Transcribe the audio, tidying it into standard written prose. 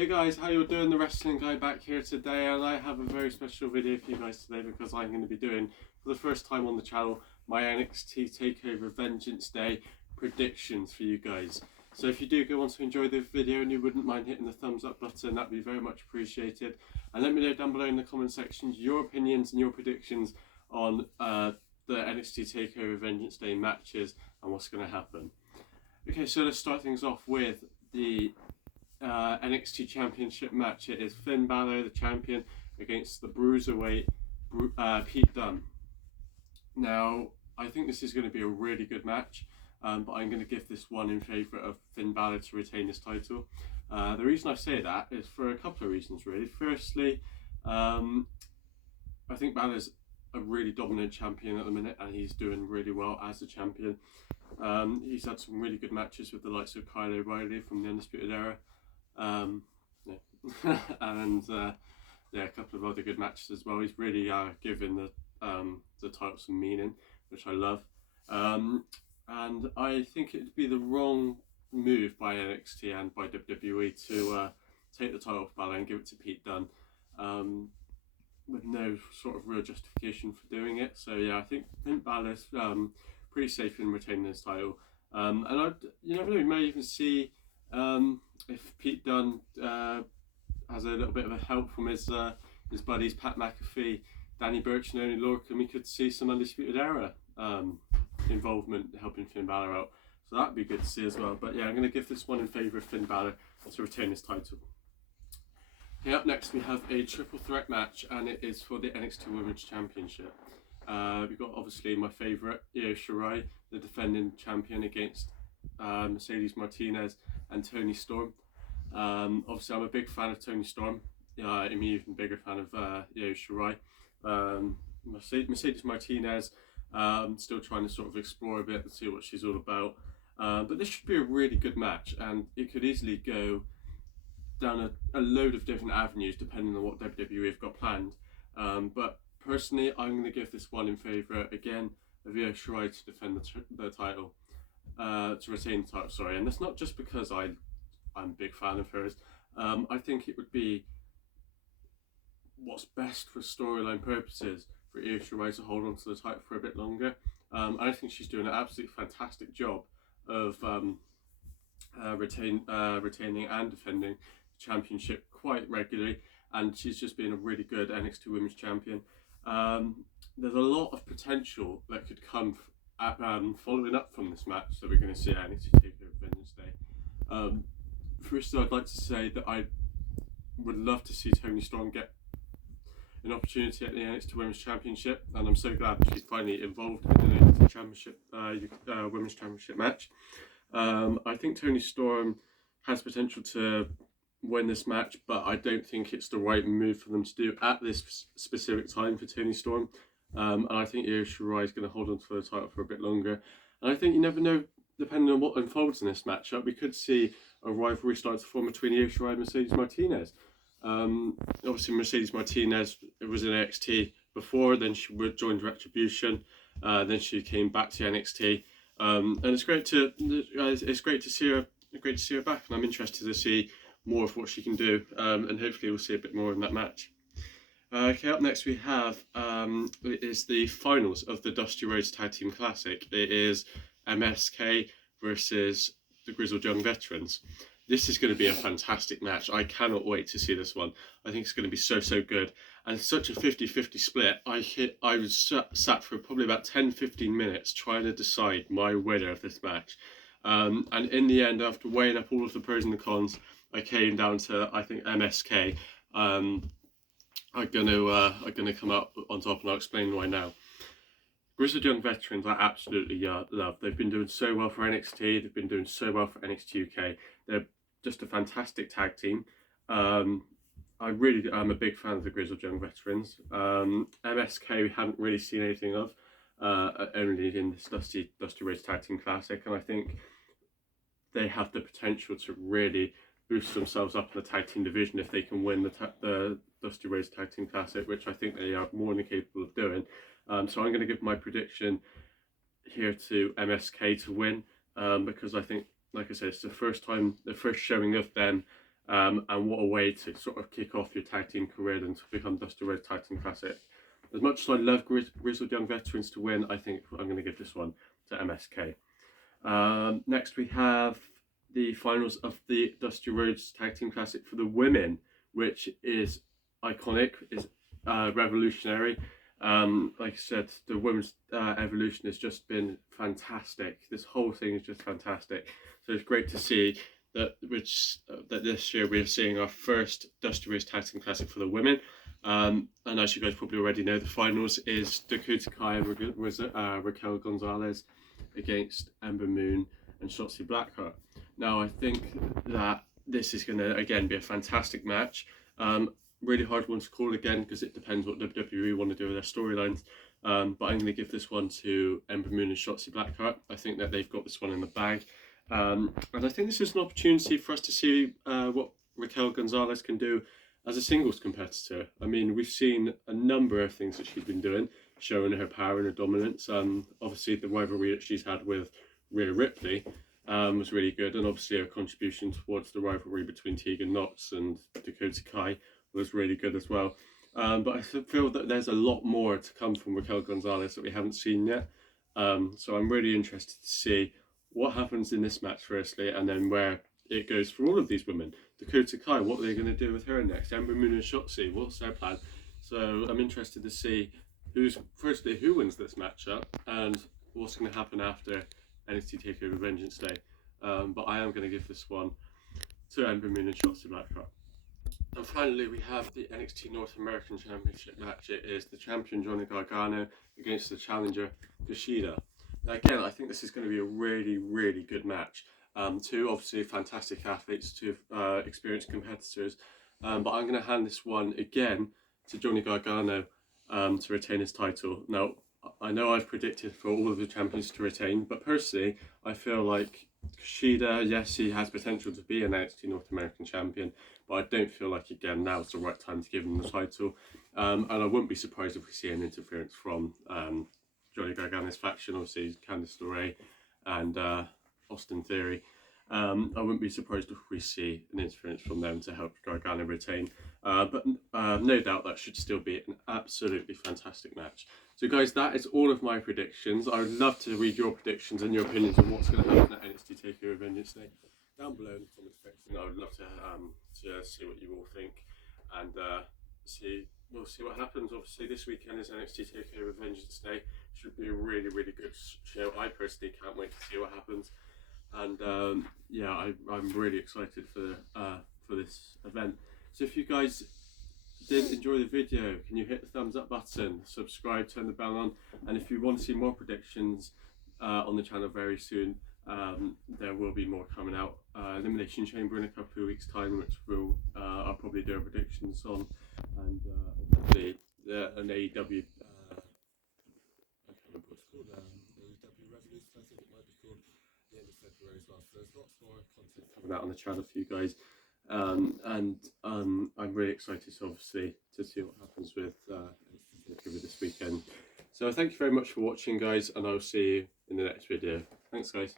Hey guys, how you doing? The Wrestling Guy back here today, and I have a very special video for you guys today because I'm going to be doing, for the first time on the channel, my NXT TAKEOVER Vengeance Day predictions for you guys. So if you do go on to enjoy the video and you wouldn't mind hitting the thumbs up button, that'd be very much appreciated. And let me know down below in the comment sections your opinions and your predictions on the NXT TAKEOVER Vengeance Day matches and what's going to happen. Okay, so let's start things off with the NXT Championship match. It is Finn Balor, the champion, against the Bruiserweight Pete Dunne. Now, I think this is going to be a really good match, but I'm going to give this one in favour of Finn Balor to retain his title. The reason I say that is for a couple of reasons, really. Firstly, I think Balor's a really dominant champion at the minute, and he's doing really well as a champion. He's had some really good matches with the likes of Kyle O'Reilly from the Undisputed Era. And a couple of other good matches as well. He's really given the title some meaning, which I love. And I think it'd be the wrong move by NXT and by WWE to take the title off Balor and give it to Pete Dunne, with no sort of real justification for doing it. So yeah, I think Balor's pretty safe in retaining his title. And you never know, we may even see if Pete Dunne has a little bit of a help from his buddies Pat McAfee, Danny Burch and Oney Lorcan, we could see some Undisputed Era involvement helping Finn Balor out. So that'd be good to see as well. But yeah, I'm going to give this one in favour of Finn Balor to retain his title. Okay, up next we have a triple threat match, and it is for the NXT Women's Championship. We've got obviously my favourite, Io Shirai, the defending champion, against Mercedes Martinez and Toni Storm. Obviously I'm a big fan of Toni Storm. I'm an even bigger fan of Io Shirai. Mercedes Martinez, still trying to sort of explore a bit and see what she's all about. But this should be a really good match, and it could easily go down a load of different avenues depending on what WWE have got planned. But personally, I'm going to give this one in favour again of Io Shirai to defend the title. To retain the title, sorry, and that's not just because I'm a big fan of hers. I think it would be what's best for storyline purposes for Io Shirai to hold on to the title for a bit longer. I think she's doing an absolutely fantastic job of retaining and defending the championship quite regularly, and she's just been a really good NXT Women's Champion. There's a lot of potential that could come following up from this match that we're going to see at NXT TAKEOVER Vengeance Day. First, I'd like to say that I would love to see Toni Storm get an opportunity at the NXT Women's Championship, and I'm so glad that she's finally involved in the NXT Championship Women's Championship match. I think Toni Storm has potential to win this match, but I don't think it's the right move for them to do at this specific time for Toni Storm. And I think Io Shirai is going to hold on to the title for a bit longer. And I think you never know, depending on what unfolds in this matchup, we could see a rivalry start to form between Io Shirai and Mercedes Martinez. Obviously, Mercedes Martinez was in NXT before, then she joined Retribution, then she came back to NXT, and it's great to see her back. And I'm interested to see more of what she can do, and hopefully we'll see a bit more in that match. Okay, up next we have it is the finals of the Dusty Rhodes Tag Team Classic. It is MSK versus the Grizzled Young Veterans. This is going to be a fantastic match. I cannot wait to see this one. I think it's going to be so good. And such a 50-50 split. I was sat for probably about 10-15 minutes trying to decide my winner of this match. And in the end, after weighing up all of the pros and the cons, I came down to, I think, MSK. I'm gonna come out on top, and I'll explain why now. Grizzled Young Veterans I absolutely love. They've been doing so well for NXT. They've been doing so well for NXT UK. They're just a fantastic tag team. I'm a big fan of the Grizzled Young Veterans. MSK we haven't really seen anything of, only in this Dusty Rhodes Tag Team Classic, and I think they have the potential to really boost themselves up in the tag team division if they can win the Dusty Rhodes Tag Team Classic, which I think they are more than capable of doing. So I'm going to give my prediction here to MSK to win, because I think, like I said, it's the first showing of them and what a way to sort of kick off your tag team career and to become Dusty Rhodes Tag Team Classic. As much as I love Grizzled Young Veterans to win, I think I'm going to give this one to MSK. Next we have the finals of the Dusty Rhodes Tag Team Classic for the women, which is iconic, is revolutionary. Like I said, the women's evolution has just been fantastic. This whole thing is just fantastic. So it's great to see that this year we're seeing our first Dusty Rhodes Tag Team Classic for the women. And as you guys probably already know, the finals is Dakota Kai and Raquel Gonzalez against Ember Moon and Shotzi Blackheart. Now I think that this is going to again be a fantastic match. Really hard one to call again because it depends what WWE want to do with their storylines. But I'm going to give this one to Ember Moon and Shotzi Blackheart. I think that they've got this one in the bag. And I think this is an opportunity for us to see what Raquel Gonzalez can do as a singles competitor. I mean, we've seen a number of things that she's been doing, showing her power and her dominance. Obviously, the rivalry that she's had with Rhea Ripley was really good, and obviously her contribution towards the rivalry between Tegan Nox and Dakota Kai was really good as well. But I feel that there's a lot more to come from Raquel Gonzalez that we haven't seen yet. So I'm really interested to see what happens in this match firstly, and then where it goes for all of these women. Dakota Kai, what are they going to do with her next? Ember Moon and Shotzi, what's their plan? So I'm interested to see who wins this matchup and what's going to happen after NXT TAKEOVER Vengeance Day. But I am going to give this one to Ember Moon and Shotzi Blackheart. And finally, we have the NXT North American Championship match. It is the champion Johnny Gargano against the challenger Kushida. Now, again, I think this is going to be a really, really good match. Two obviously fantastic athletes, two experienced competitors. But I'm going to hand this one again to Johnny Gargano to retain his title. Now, I know I've predicted for all of the champions to retain, but personally, I feel like Kushida, yes, he has potential to be an NXT North American champion, but I don't feel like, again, now's the right time to give him the title. And I wouldn't be surprised if we see an interference from Johnny Gargano's faction, obviously Candice LeRae and Austin Theory. I wouldn't be surprised if we see an interference from them to help Gargano retain. But no doubt that should still be an absolutely fantastic match. So guys, that is all of my predictions. I would love to read your predictions and your opinions on what's going to happen at NXT TAKEOVER Vengeance Day down below in the comment section. I would love to see what you all think, and we'll see what happens. Obviously, this weekend is NXT TAKEOVER Vengeance Day. Should be a really, really good show. I personally can't wait to see what happens, and yeah, I'm really excited for this event. So if you guys did enjoy the video, can you hit the thumbs up button, subscribe, turn the bell on, and if you want to see more predictions on the channel very soon, there will be more coming out. Elimination Chamber in a couple of weeks time, which I'll probably do predictions on, and obviously an AEW I can't remember what it's called, AEW Revolution, I think it might be called, the end of February as well. So there's lots more content coming out on the channel for you guys. I'm really excited, obviously, to see what happens with this weekend. So thank you very much for watching, guys, and I'll see you in the next video. Thanks, guys.